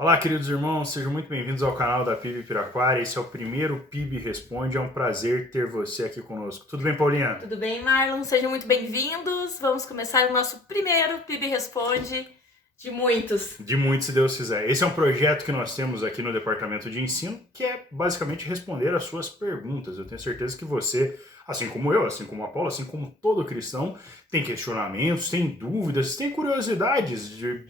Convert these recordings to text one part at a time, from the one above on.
Olá, queridos irmãos, sejam muito bem-vindos ao canal da PIB Piraquara. Esse é o primeiro PIB Responde, é um prazer ter você aqui conosco. Tudo bem, Paulinha? Tudo bem, Marlon? Sejam muito bem-vindos. Vamos começar o nosso primeiro PIB Responde de muitos. De muitos, se Deus quiser. Esse é um projeto que nós temos aqui no Departamento de Ensino, que é basicamente responder as suas perguntas. Eu tenho certeza que você, assim como eu, assim como a Paula, assim como todo cristão, tem questionamentos, tem dúvidas, tem curiosidades de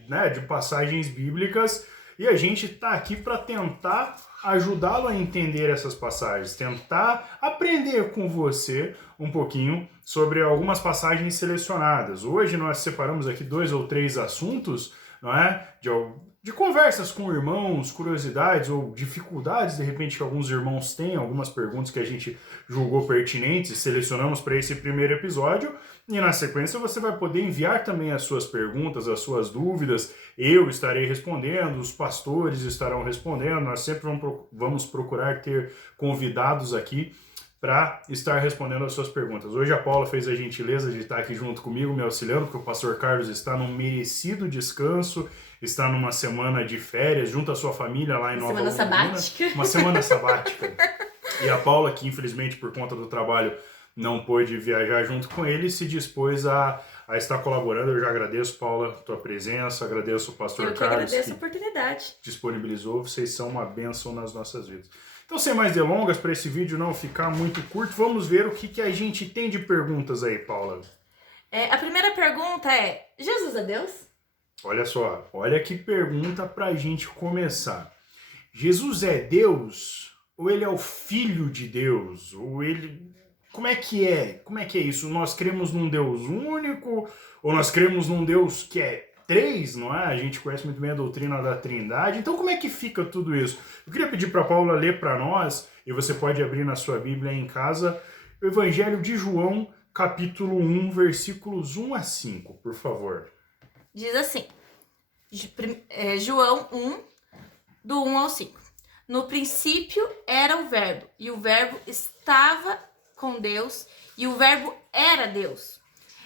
passagens bíblicas. E a gente está aqui para tentar ajudá-lo a entender essas passagens, tentar aprender com você um pouquinho sobre algumas passagens selecionadas. Hoje nós separamos aqui 2 ou 3 assuntos, não é? De conversas com irmãos, curiosidades ou dificuldades, de repente, que alguns irmãos têm, algumas perguntas que a gente julgou pertinentes, selecionamos para esse primeiro episódio. E na sequência você vai poder enviar também as suas perguntas, as suas dúvidas. Eu estarei respondendo, os pastores estarão respondendo. Nós sempre vamos procurar ter convidados aqui para estar respondendo as suas perguntas. Hoje a Paula fez a gentileza de estar aqui junto comigo, me auxiliando, porque o pastor Carlos está num merecido descanso, está numa semana de férias, junto à sua família lá em Nova Londrina. Sabática. Uma semana sabática. E a Paula, que infelizmente por conta do trabalho não pôde viajar junto com ele, se dispôs a estar colaborando. Eu já agradeço, Paula, a tua presença, agradeço o pastor Carlos. Eu que agradeço a oportunidade. Disponibilizou, vocês são uma bênção nas nossas vidas. Então, sem mais delongas, para esse vídeo não ficar muito curto, vamos ver o que a gente tem de perguntas aí, Paula. A primeira pergunta é: Jesus é Deus? Olha só, olha que pergunta para a gente começar. Jesus é Deus? Ou ele é o Filho de Deus? Ou ele... Como é que é? Como é que é isso? Nós cremos num Deus único? Ou nós cremos num Deus que é três, não é? A gente conhece muito bem a doutrina da Trindade. Então como é que fica tudo isso? Eu queria pedir para a Paula ler para nós, e você pode abrir na sua Bíblia em casa, o Evangelho de João, capítulo 1, versículos 1 a 5, por favor. Diz assim, João 1, do 1 ao 5. No princípio era o Verbo, e o Verbo estava com Deus, e o Verbo era Deus.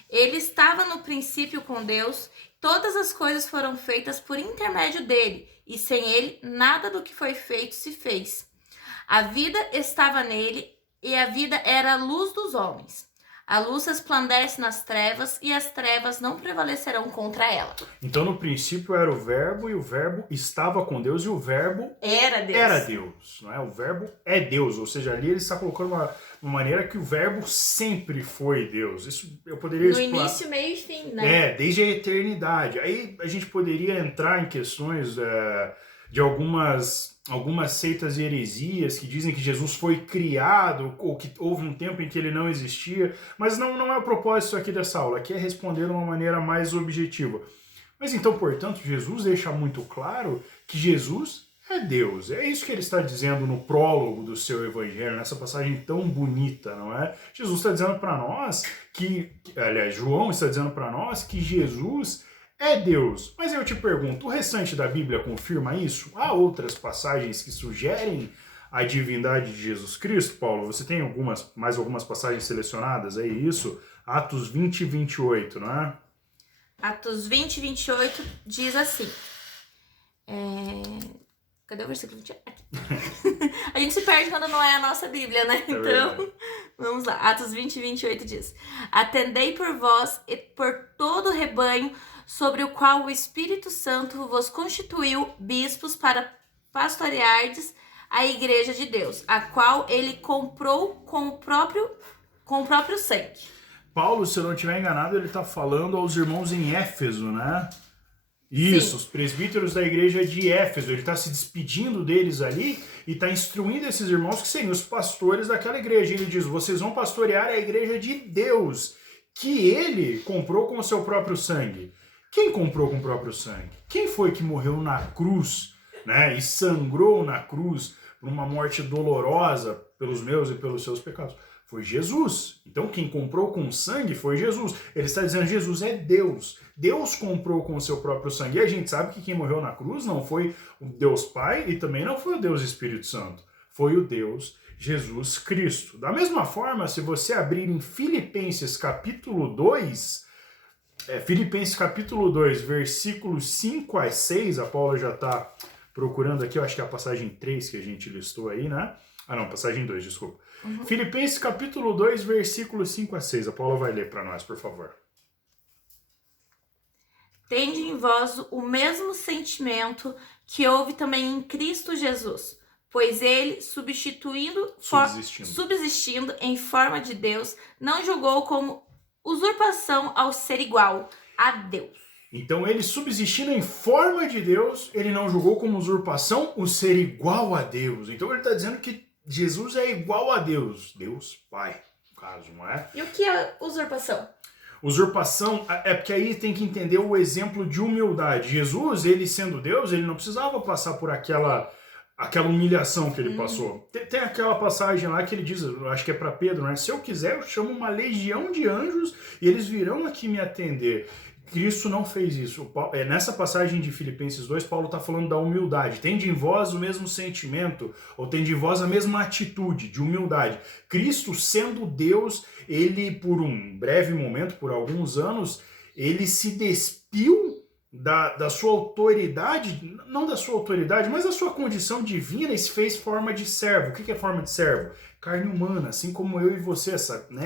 Ele estava no princípio com Deus. Todas as coisas foram feitas por intermédio dele, e sem ele nada do que foi feito se fez. A vida estava nele, e a vida era a luz dos homens. A luz resplandece nas trevas, e as trevas não prevalecerão contra ela. Então no princípio era o Verbo, e o Verbo estava com Deus, e o Verbo era Deus, não é? O Verbo é Deus, ou seja, ali ele está colocando uma maneira que o Verbo sempre foi Deus. Isso eu poderia explicar. No início, meio e fim, né? Desde a eternidade. Aí a gente poderia entrar em questões de algumas seitas e heresias que dizem que Jesus foi criado, ou que houve um tempo em que ele não existia, mas não é o propósito aqui dessa aula. Aqui é responder de uma maneira mais objetiva. Mas então, portanto, Jesus deixa muito claro que Jesus é Deus. É isso que ele está dizendo no prólogo do seu evangelho, nessa passagem tão bonita, não é? Jesus está dizendo para nós João está dizendo para nós que Jesus é Deus. Mas eu te pergunto, o restante da Bíblia confirma isso? Há outras passagens que sugerem a divindade de Jesus Cristo, Paulo? Você tem mais algumas passagens selecionadas? É isso? Atos 20 e 28, não é? Atos 20 e 28 diz assim... Cadê o versículo 28? A gente se perde quando não é a nossa Bíblia, né? Então, vamos lá. Atos 20 e 28 diz: Atendei por vós e por todo o rebanho sobre o qual o Espírito Santo vos constituiu bispos para pastoreardes a igreja de Deus, a qual ele comprou com o próprio sangue. Paulo, se eu não estiver enganado, ele está falando aos irmãos em Éfeso, né? Isso, sim. Os presbíteros da igreja de Éfeso. Ele está se despedindo deles ali e está instruindo esses irmãos que seriam os pastores daquela igreja. Ele diz: vocês vão pastorear a igreja de Deus, que ele comprou com o seu próprio sangue. Quem comprou com o próprio sangue? Quem foi que morreu na cruz, né, e sangrou na cruz por uma morte dolorosa pelos meus e pelos seus pecados? Foi Jesus. Então quem comprou com sangue foi Jesus. Ele está dizendo: Jesus é Deus. Deus comprou com o seu próprio sangue. E a gente sabe que quem morreu na cruz não foi o Deus Pai e também não foi o Deus Espírito Santo. Foi o Deus Jesus Cristo. Da mesma forma, se você abrir em Filipenses capítulo 2, versículos 5 a 6, a Paula já está procurando aqui, eu acho que é a passagem 3 que a gente listou aí, né? Ah, não, passagem 2, desculpa. Filipenses capítulo 2, versículos 5 a 6. A Paula vai ler para nós, por favor. Tende em vós o mesmo sentimento que houve também em Cristo Jesus, pois ele, subsistindo em forma de Deus, não julgou como usurpação ao ser igual a Deus. Então ele, subsistindo em forma de Deus, ele não julgou como usurpação o ser igual a Deus. Então ele está dizendo que Jesus é igual a Deus. Deus Pai, no caso, não é? E o que é usurpação? Usurpação é porque aí tem que entender o exemplo de humildade. Jesus, ele sendo Deus, ele não precisava passar por aquela humilhação que ele passou. Tem aquela passagem lá que ele diz, eu acho que é para Pedro, né? Se eu quiser, eu chamo uma legião de anjos e eles virão aqui me atender. Cristo não fez isso. Nessa passagem de Filipenses 2, Paulo está falando da humildade. Tende em vós o mesmo sentimento, ou tende em vós a mesma atitude de humildade. Cristo, sendo Deus, ele, por um breve momento, por alguns anos, ele se despiu da sua autoridade, não da sua autoridade, mas da sua condição divina e se fez forma de servo. O que é forma de servo? Carne humana, assim como eu e você,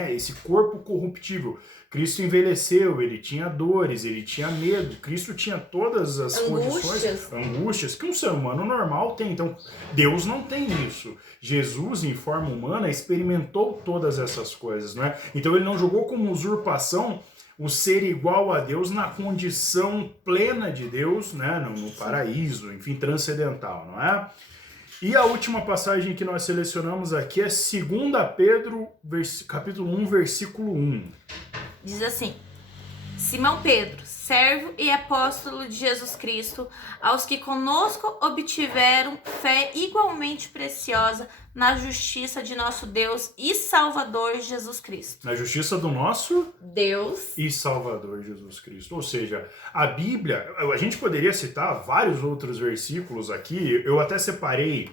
esse corpo corruptível. Cristo envelheceu, ele tinha dores, ele tinha medo, Cristo tinha todas as condições, angústias que um ser humano normal tem. Então, Deus não tem isso. Jesus, em forma humana, experimentou todas essas coisas, não é? Então, ele não julgou como usurpação o ser igual a Deus na condição plena de Deus, né? No paraíso, enfim, transcendental, não é? E a última passagem que nós selecionamos aqui é 2 Pedro, capítulo 1, versículo 1. Diz assim: Simão Pedro, servo e apóstolo de Jesus Cristo, aos que conosco obtiveram fé igualmente preciosa na justiça de nosso Deus e Salvador Jesus Cristo. Na justiça do nosso Deus e Salvador Jesus Cristo. Ou seja, a Bíblia, a gente poderia citar vários outros versículos aqui, eu até separei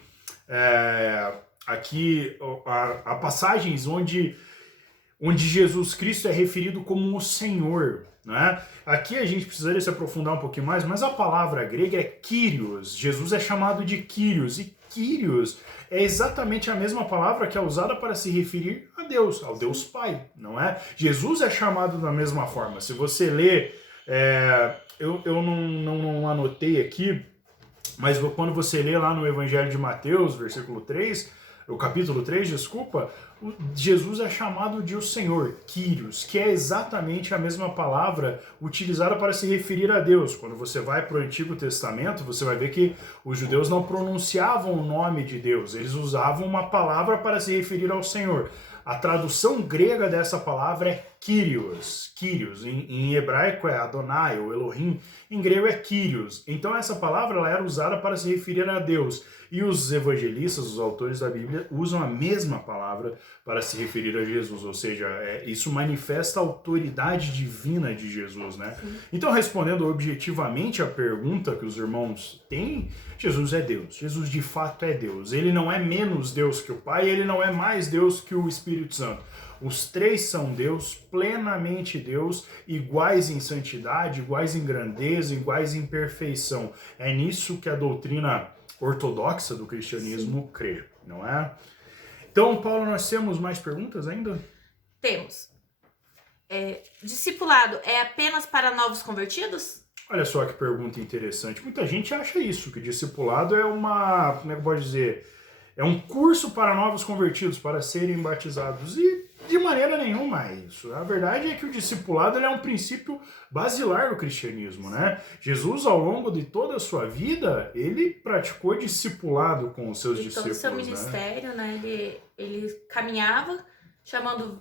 aqui a passagens onde Jesus Cristo é referido como o Senhor, né? Aqui a gente precisaria se aprofundar um pouquinho mais, mas a palavra grega é Kyrios. Jesus é chamado de Kyrios, e Kyrios é exatamente a mesma palavra que é usada para se referir a Deus, ao Deus Pai, não é? Jesus é chamado da mesma forma. Se você ler, eu não anotei aqui, mas quando você lê lá no Evangelho de Mateus, versículo 3, o capítulo 3, desculpa, Jesus é chamado de o Senhor, Kyrios, que é exatamente a mesma palavra utilizada para se referir a Deus. Quando você vai para o Antigo Testamento, você vai ver que os judeus não pronunciavam o nome de Deus, eles usavam uma palavra para se referir ao Senhor. A tradução grega dessa palavra é Kyrios. Kyrios, em hebraico é Adonai ou Elohim, em grego é Kyrios. Então essa palavra ela era usada para se referir a Deus. E os evangelistas, os autores da Bíblia, usam a mesma palavra para se referir a Jesus. Ou seja, isso manifesta a autoridade divina de Jesus, né? Sim. Então, respondendo objetivamente a pergunta que os irmãos têm, Jesus é Deus. Jesus de fato é Deus. Ele não é menos Deus que o Pai, ele não é mais Deus que o Espírito Santo. Os três são Deus, plenamente Deus, iguais em santidade, iguais em grandeza, iguais em perfeição. É nisso que a doutrina ortodoxa do cristianismo crê, não é? Então, Paulo, nós temos mais perguntas ainda? Temos. Discipulado é apenas para novos convertidos? Olha só que pergunta interessante. Muita gente acha isso, que discipulado é como é que eu posso dizer? É um curso para novos convertidos, para serem batizados. E de maneira nenhuma é isso. A verdade é que o discipulado é um princípio basilar do cristianismo, né? Jesus, ao longo de toda a sua vida, ele praticou discipulado com os seus discípulos. Todo o seu ministério, né? Ele caminhava chamando...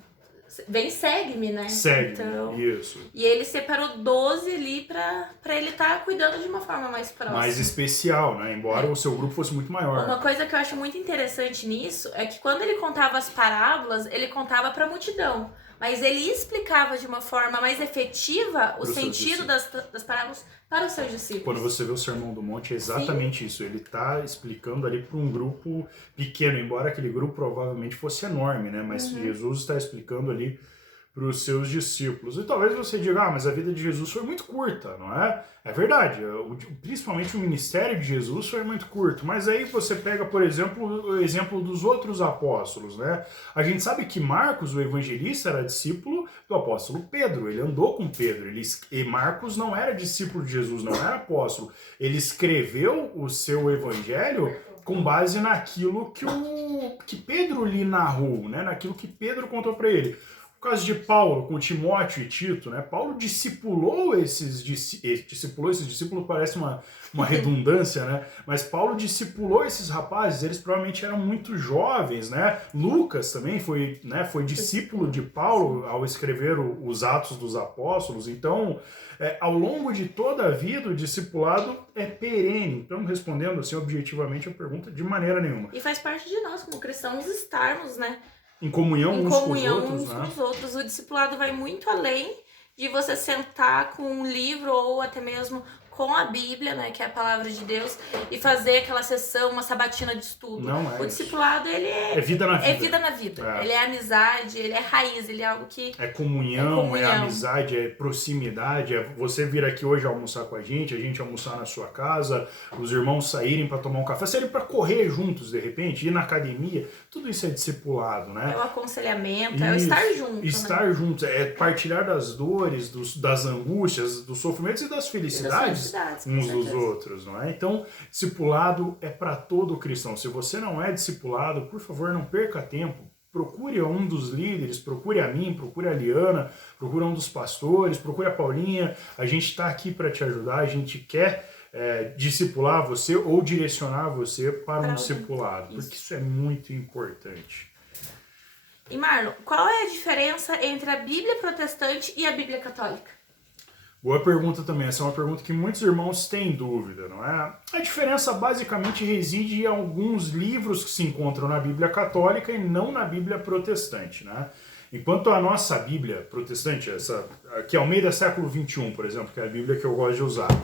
Vem, segue-me, né? Segue-me, então, isso. E ele separou 12 ali pra ele estar cuidando de uma forma mais próxima. Mais especial, né? Embora o seu grupo fosse muito maior. Uma coisa que eu acho muito interessante nisso é que quando ele contava as parábolas, ele contava pra multidão. Mas ele explicava de uma forma mais efetiva o sentido das parábolas para os seus discípulos. Quando você vê o Sermão do Monte, é exatamente Sim. isso. Ele está explicando ali para um grupo pequeno, embora aquele grupo provavelmente fosse enorme, né? Mas Jesus está explicando ali para os seus discípulos. E talvez você diga, mas a vida de Jesus foi muito curta, não é? É verdade, principalmente o ministério de Jesus foi muito curto, mas aí você pega, por exemplo, o exemplo dos outros apóstolos, né? A gente sabe que Marcos, o evangelista, era discípulo do apóstolo Pedro, ele andou com Pedro, e Marcos não era discípulo de Jesus, não era apóstolo, ele escreveu o seu evangelho com base naquilo que Pedro lhe narrou, né? Naquilo que Pedro contou para ele. No caso de Paulo, com Timóteo e Tito, né? Paulo discipulou esses discípulos, parece uma redundância, né? Mas Paulo discipulou esses rapazes, eles provavelmente eram muito jovens, né? Lucas também foi discípulo de Paulo ao escrever os Atos dos Apóstolos, então ao longo de toda a vida o discipulado é perene. Então, respondendo assim objetivamente a pergunta, de maneira nenhuma. E faz parte de nós, como cristãos, estarmos, né? Em comunhão uns com os outros. O discipulado vai muito além de você sentar com um livro ou até mesmo com a Bíblia, né, que é a palavra de Deus, e fazer aquela sessão, uma sabatina de estudo. Não é o discipulado, ele é vida na vida. É vida na vida. É. Ele é amizade, ele é raiz, ele é algo que... É comunhão, é amizade, é proximidade, é você vir aqui hoje almoçar com a gente almoçar na sua casa, os irmãos saírem para tomar um café, saírem para correr juntos, de repente, ir na academia, tudo isso é discipulado, né? É o aconselhamento, é o estar junto. Estar juntos, é partilhar das dores, das angústias, dos sofrimentos e das felicidades uns dos outros, não é? Então, discipulado é para todo cristão. Se você não é discipulado, por favor, não perca tempo. Procure um dos líderes, procure a mim, procure a Liana, procure um dos pastores, procure a Paulinha. A gente está aqui para te ajudar, a gente quer discipular você ou direcionar você para um discipulado, porque isso é muito importante. E Marlon, qual é a diferença entre a Bíblia protestante e a Bíblia católica? Boa pergunta também, essa é uma pergunta que muitos irmãos têm dúvida, não é? A diferença basicamente reside em alguns livros que se encontram na Bíblia católica e não na Bíblia protestante, né? Enquanto a nossa Bíblia protestante, essa que é Almeida século XXI, por exemplo, que é a Bíblia que eu gosto de usar,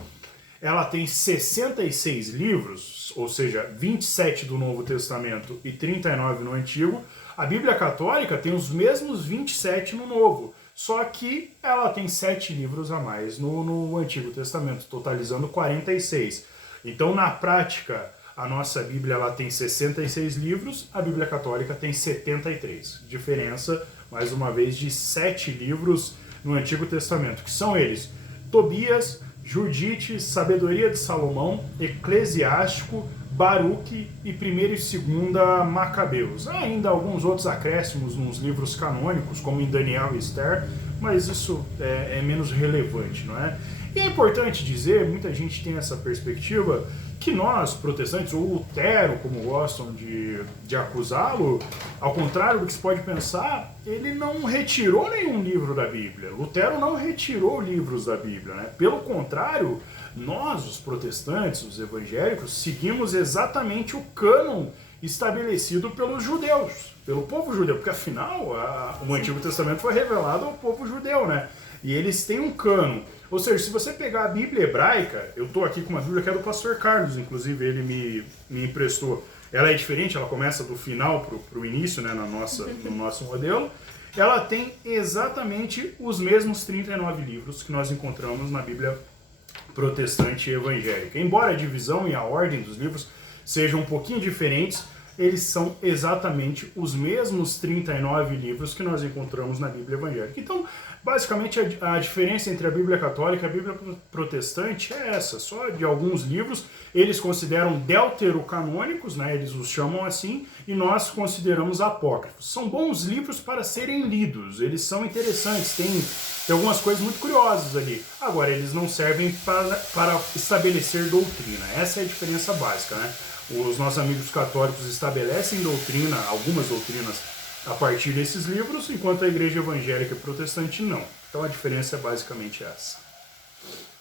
ela tem 66 livros, ou seja, 27 do Novo Testamento e 39 no Antigo, a Bíblia católica tem os mesmos 27 no Novo. Só que ela tem 7 livros a mais no Antigo Testamento, totalizando 46. Então, na prática, a nossa Bíblia ela tem 66 livros, a Bíblia Católica tem 73. Diferença, mais uma vez, de 7 livros no Antigo Testamento, que são eles: Tobias, Judite, Sabedoria de Salomão, Eclesiástico, Baruque e 1ª e 2ª Macabeus. Há ainda alguns outros acréscimos nos livros canônicos, como em Daniel e Esther, mas isso é menos relevante, não é? E é importante dizer, muita gente tem essa perspectiva, que nós, protestantes, ou Lutero, como gostam de acusá-lo, ao contrário do que se pode pensar, ele não retirou nenhum livro da Bíblia. Lutero não retirou livros da Bíblia, né? Pelo contrário, nós, os protestantes, os evangélicos, seguimos exatamente o cânon estabelecido pelos judeus, pelo povo judeu, porque afinal o Antigo Testamento foi revelado ao povo judeu, né? E eles têm um cânon. Ou seja, se você pegar a Bíblia hebraica, eu estou aqui com uma Bíblia que é do pastor Carlos, inclusive ele me emprestou. Ela é diferente, ela começa do final para o início, né, no nosso modelo. Ela tem exatamente os mesmos 39 livros que nós encontramos na Bíblia protestante e evangélica. Embora a divisão e a ordem dos livros sejam um pouquinho diferentes, eles são exatamente os mesmos 39 livros que nós encontramos na Bíblia evangélica. Então, basicamente, a diferença entre a Bíblia católica e a Bíblia protestante é essa, só de alguns livros. Eles consideram deuterocanônicos, né, eles os chamam assim, e nós consideramos apócrifos. São bons livros para serem lidos, eles são interessantes, tem algumas coisas muito curiosas ali. Agora, eles não servem para estabelecer doutrina, essa é a diferença básica, né? Os nossos amigos católicos estabelecem doutrina, algumas doutrinas, a partir desses livros, enquanto a igreja evangélica e protestante não. Então a diferença é basicamente essa.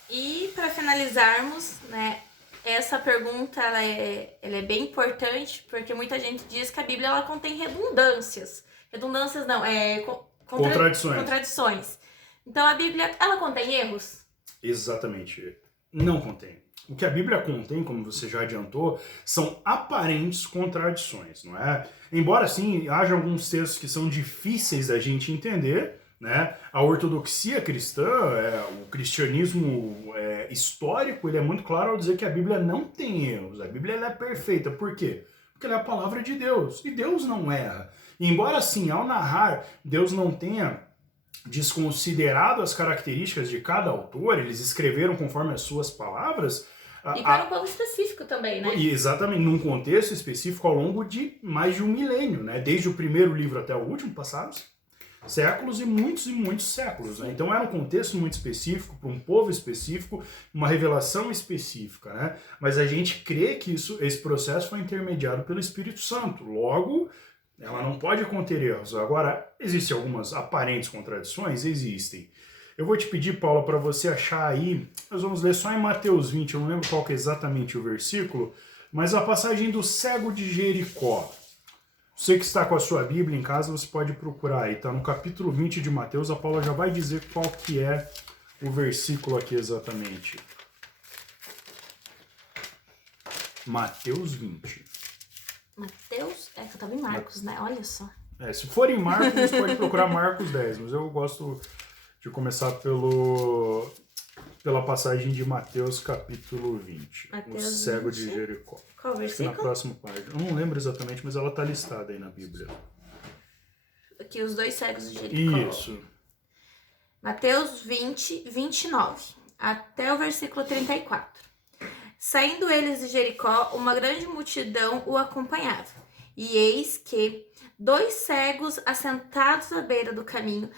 E para finalizarmos, né, essa pergunta ela é bem importante, porque muita gente diz que a Bíblia ela contém redundâncias. Redundâncias não, contradições. Então a Bíblia, ela contém erros? Exatamente. Não contém. O que a Bíblia contém, como você já adiantou, são aparentes contradições, não é? Embora, sim, haja alguns textos que são difíceis da gente entender, né? A ortodoxia cristã, o cristianismo histórico, ele é muito claro ao dizer que a Bíblia não tem erros. A Bíblia ela é perfeita. Por quê? Porque ela é a palavra de Deus. E Deus não erra. E embora, assim, ao narrar, Deus não tenha desconsiderado as características de cada autor, eles escreveram conforme as suas palavras. E para um povo específico também, né? Exatamente, num contexto específico ao longo de mais de um milênio, né? Desde o primeiro livro até o último, passados séculos e muitos séculos, né? Então era um contexto muito específico, para um povo específico, uma revelação específica, né? Mas a gente crê que esse processo foi intermediado pelo Espírito Santo. Logo, ela não pode conter erros. Agora, existem algumas aparentes contradições? Existem. Eu vou te pedir, Paula, para você achar aí, nós vamos ler só em Mateus 20, eu não lembro qual que é exatamente o versículo, mas a passagem do cego de Jericó. Você que está com a sua Bíblia em casa, você pode procurar aí, tá no capítulo 20 de Mateus, a Paula já vai dizer qual que é o versículo aqui exatamente. Mateus 20. Mateus? É que eu tava em Marcos, né? Olha só. Se for em Marcos, você pode procurar Marcos 10, mas eu gosto de começar pela passagem de Mateus capítulo 20. Mateus o cego 20. de Jericó. Qual o versículo? Na próxima página. Eu não lembro exatamente, mas ela está listada aí na Bíblia. Aqui os dois cegos de Jericó. Isso. Mateus 20, 29, até o versículo 34. Saindo eles de Jericó, uma grande multidão o acompanhava. E eis que 2 cegos assentados à beira do caminho,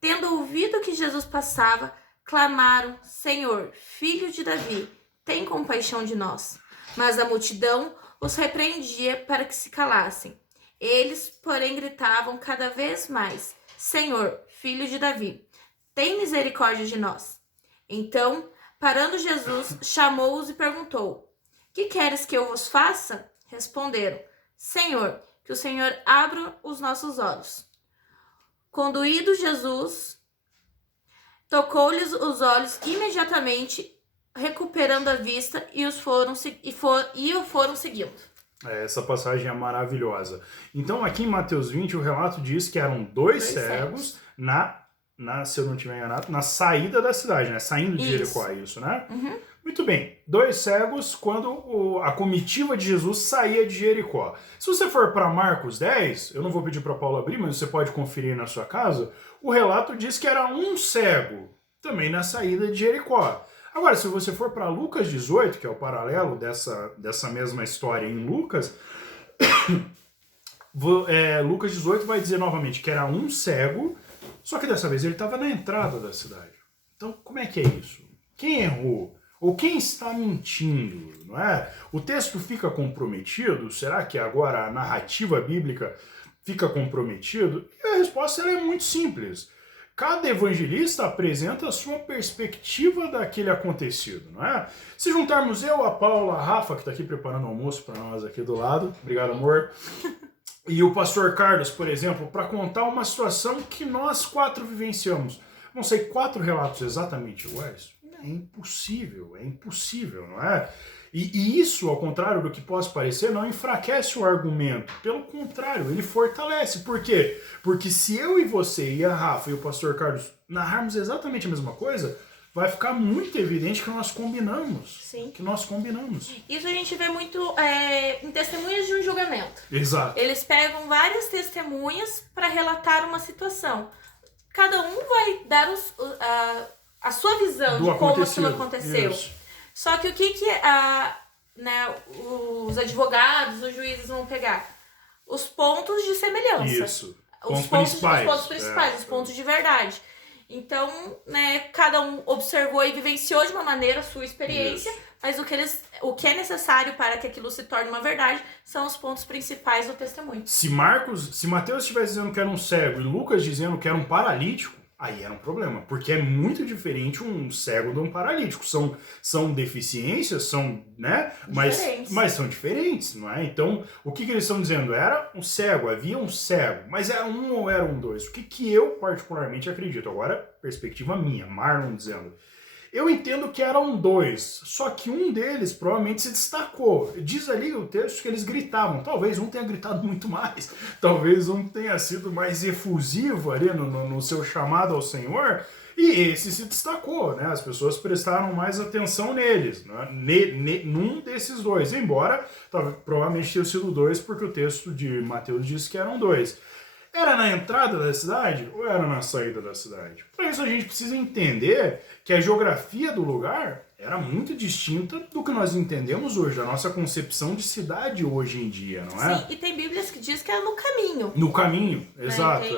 tendo ouvido que Jesus passava, clamaram: Senhor, filho de Davi, tem compaixão de nós. Mas a multidão os repreendia para que se calassem. Eles, porém, gritavam cada vez mais: Senhor, filho de Davi, tem misericórdia de nós. Então, parando Jesus, chamou-os e perguntou: Que queres que eu vos faça? Responderam: Senhor, que o Senhor abra os nossos olhos. Conduído Jesus, tocou-lhes os olhos imediatamente, recuperando a vista, e o foram seguindo. Essa passagem é maravilhosa. Então, aqui em Mateus 20, o relato diz que eram dois cegos se eu não estiver enganado, na saída da cidade, né? Saindo de Jericó, é isso, né? Uhum. Muito bem. 2 cegos quando a comitiva de Jesus saía de Jericó. Se você for para Marcos 10, eu não vou pedir para Paulo abrir, mas você pode conferir na sua casa, o relato diz que era um cego também na saída de Jericó. Agora, se você for para Lucas 18, que é o paralelo dessa mesma história em Lucas, Lucas 18 vai dizer novamente que era um cego, só que dessa vez ele estava na entrada da cidade. Então, como é que é isso? Quem errou? Ou quem está mentindo? Não é? O texto fica comprometido? Será que agora a narrativa bíblica fica comprometido? E a resposta ela é muito simples. Cada evangelista apresenta a sua perspectiva daquele acontecido, não é? Se juntarmos eu, a Paula, a Rafa, que está aqui preparando o almoço para nós aqui do lado, obrigado, amor, e o pastor Carlos, por exemplo, para contar uma situação que nós 4 vivenciamos. Não sei, 4 relatos exatamente iguais? É impossível, não é? E isso, ao contrário do que possa parecer, não enfraquece o argumento. Pelo contrário, ele fortalece. Por quê? Porque se eu e você, e a Rafa e o pastor Carlos narrarmos exatamente a mesma coisa, vai ficar muito evidente que nós combinamos. Sim. Que nós combinamos. Isso a gente vê muito em testemunhas de um julgamento. Exato. Eles pegam várias testemunhas para relatar uma situação. Cada um vai dar a sua visão de como aquilo aconteceu. Isso. Só que o que os advogados, os juízes vão pegar? Os pontos de semelhança. Isso. Os pontos principais, os pontos de verdade. Então, cada um observou e vivenciou de uma maneira a sua experiência, mas o que é necessário para que aquilo se torne uma verdade são os pontos principais do testemunho. Se Mateus estivesse dizendo que era um cego e Lucas dizendo que era um paralítico, aí era um problema, porque é muito diferente um cego de um paralítico. São deficiências, né? Mas são diferentes, não é? Então, o que eles estão dizendo? Era um cego, havia um cego, mas era um ou era um dois? O que eu particularmente acredito? Agora, perspectiva minha, Marlon dizendo. Eu entendo que eram dois, só que um deles provavelmente se destacou. Diz ali o texto que eles gritavam. Talvez um tenha gritado muito mais, talvez um tenha sido mais efusivo ali no seu chamado ao Senhor, e esse se destacou, né? As pessoas prestaram mais atenção neles, né? Num desses dois, embora provavelmente tenha sido dois, porque o texto de Mateus diz que eram dois. Era na entrada da cidade ou era na saída da cidade? Para isso a gente precisa entender que a geografia do lugar era muito distinta do que nós entendemos hoje, a nossa concepção de cidade hoje em dia, não é? Sim, e tem bíblias que diz que era no caminho. No caminho, exato.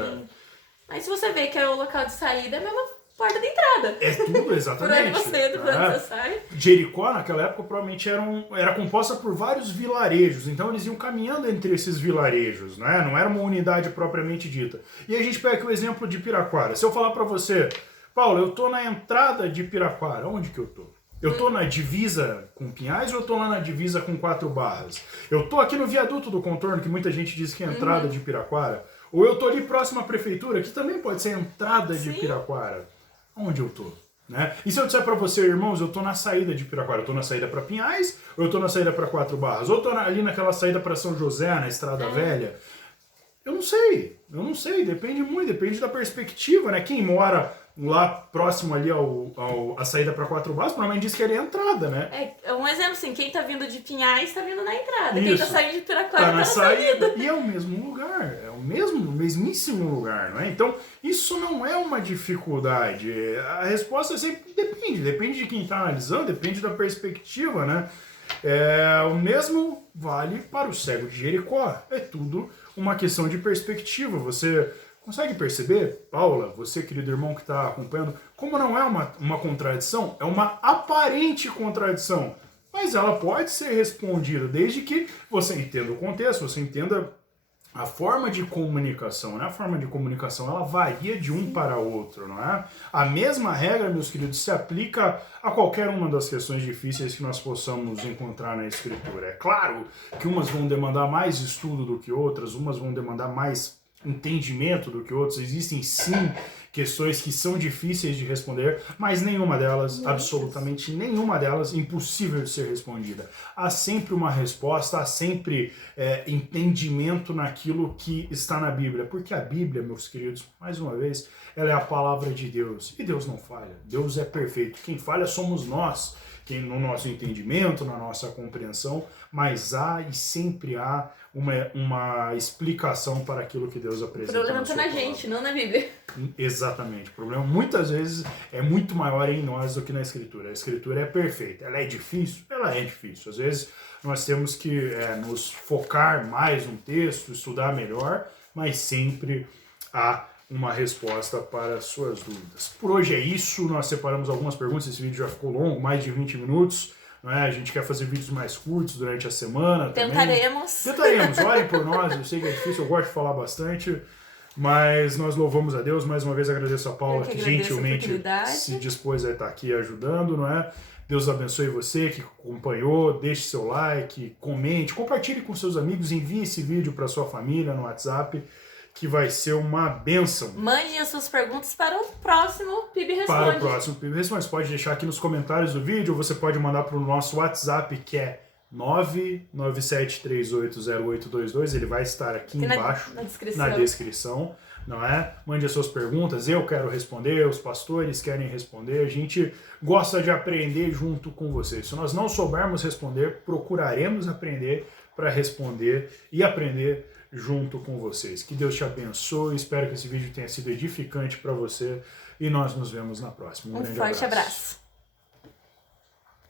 Mas se você vê que é o local de saída, é a mesma porta de entrada. É tudo, exatamente. Por onde você entra, por onde você sai. Jericó, naquela época, provavelmente era composta por vários vilarejos, então eles iam caminhando entre esses vilarejos, né? Não era uma unidade propriamente dita. E a gente pega aqui o exemplo de Piraquara. Se eu falar pra você, Paulo, eu tô na entrada de Piraquara, onde que eu tô? Eu tô na divisa com Pinhais ou eu tô lá na divisa com Quatro Barras? Eu tô aqui no viaduto do contorno, que muita gente diz que é a entrada de Piraquara? Ou eu tô ali próximo à prefeitura, que também pode ser a entrada de Piraquara? Onde eu tô? Né? E se eu disser pra você, irmãos, eu tô na saída de Piraquara, eu tô na saída pra Pinhais, ou eu tô na saída pra Quatro Barras, ou eu tô ali naquela saída pra São José, na Estrada Velha? Eu não sei, depende muito, depende da perspectiva, né? Quem mora lá próximo ali à saída para Quatro Barras, provavelmente diz que ele é a entrada, né? É um exemplo assim, quem tá vindo de Pinhais tá vindo na entrada, Isso. quem tá saindo de Piraquara Tá na saída. saída. E é o mesmo lugar, é o mesmíssimo lugar, não é? Então, isso não é uma dificuldade. A resposta sempre depende de quem tá analisando, depende da perspectiva, né? O mesmo vale para o cego de Jericó. É tudo uma questão de perspectiva. Você consegue perceber, Paula, você, querido irmão que está acompanhando, como não é uma contradição? É uma aparente contradição. Mas ela pode ser respondida desde que você entenda o contexto, você entenda a forma de comunicação, né? A forma de comunicação, ela varia de um para outro, não é? A mesma regra, meus queridos, se aplica a qualquer uma das questões difíceis que nós possamos encontrar na Escritura. É claro que umas vão demandar mais estudo do que outras, umas vão demandar mais entendimento do que outras. Existem sim questões que são difíceis de responder, mas nenhuma delas, absolutamente nenhuma delas, impossível de ser respondida. Há sempre uma resposta, há sempre entendimento naquilo que está na Bíblia, porque a Bíblia, meus queridos, mais uma vez, ela é a palavra de Deus, e Deus não falha, Deus é perfeito. Quem falha somos nós, no nosso entendimento, na nossa compreensão, mas há e sempre há uma explicação para aquilo que Deus apresenta. O problema está na gente, não na Bíblia. Exatamente. O problema muitas vezes é muito maior em nós do que na Escritura. A Escritura é perfeita. Ela é difícil? Ela é difícil. Às vezes nós temos que nos focar mais no texto, estudar melhor, mas sempre há uma resposta para as suas dúvidas. Por hoje é isso. Nós separamos algumas perguntas. Esse vídeo já ficou longo, mais de 20 minutos. Não é? A gente quer fazer vídeos mais curtos durante a semana. Tentaremos. Orem por nós. Eu sei que é difícil, eu gosto de falar bastante. Mas nós louvamos a Deus. Mais uma vez agradeço a Paula que gentilmente se dispôs a estar aqui ajudando, não é? Deus abençoe você que acompanhou. Deixe seu like, comente, compartilhe com seus amigos, envie esse vídeo para sua família no WhatsApp, que vai ser uma bênção. Mande as suas perguntas para o próximo PIB Responde. Para o próximo PIB Responde. Você pode deixar aqui nos comentários do vídeo, ou você pode mandar para o nosso WhatsApp, que é 997380822. Ele vai estar aqui embaixo na descrição, não é? Mande as suas perguntas, eu quero responder, os pastores querem responder, a gente gosta de aprender junto com vocês. Se nós não soubermos responder, procuraremos aprender para responder e aprender junto com vocês. Que Deus te abençoe, espero que esse vídeo tenha sido edificante para você e nós nos vemos na próxima. Um grande forte abraço.